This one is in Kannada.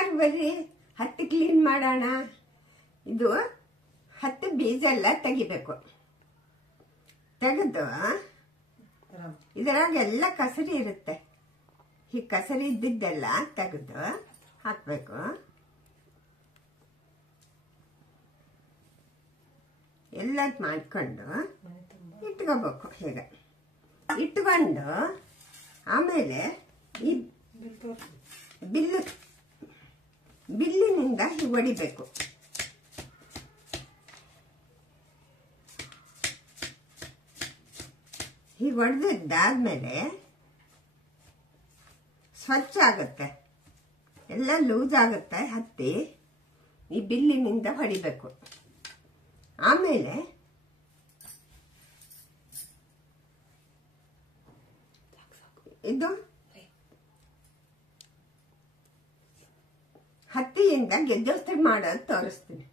ಎಲ್ಲರೂ ಬರ್ರಿ ಹತ್ತಿ ಕ್ಲೀನ್ ಮಾಡೋಣ. ಇದು ಹತ್ತಿ ಬೀಜ ಎಲ್ಲ ತೆಗಿಬೇಕು. ತೆಗೆದು ಇದರಾಗೆಲ್ಲ ಕಸರಿ ಇರುತ್ತೆ. ಈ ಕಸರಿ ಇದ್ದಿದ್ದೆಲ್ಲ ತೆಗೆದು ಹಾಕ್ಬೇಕು. ಎಲ್ಲ ಮಾಡ್ಕೊಂಡು ಇಟ್ಕೋಬೇಕು. ಹೀಗೆ ಇಟ್ಕೊಂಡು ಆಮೇಲೆ ಈ ಬಿಲ್ಲಿನಿಂದ ಹೀಗೆ ಹೊಡಿಬೇಕು. ಹೀಗೆ ಹೊಡೆದಿದ್ದಾದ್ಮೇಲೆ ಸ್ವಚ್ಛ ಆಗುತ್ತೆ, ಎಲ್ಲ ಲೂಸ್ ಆಗುತ್ತೆ ಹತ್ತಿ. ಈ ಬಿಲ್ಲಿನಿಂದ ಹೊಡಿಬೇಕು. ಆಮೇಲೆ ಇದು ಹತ್ತಿಯಿಂದ ಗೆಜ್ಜೆ ಮಾಡೋದು ತೋರಿಸ್ತೀನಿ.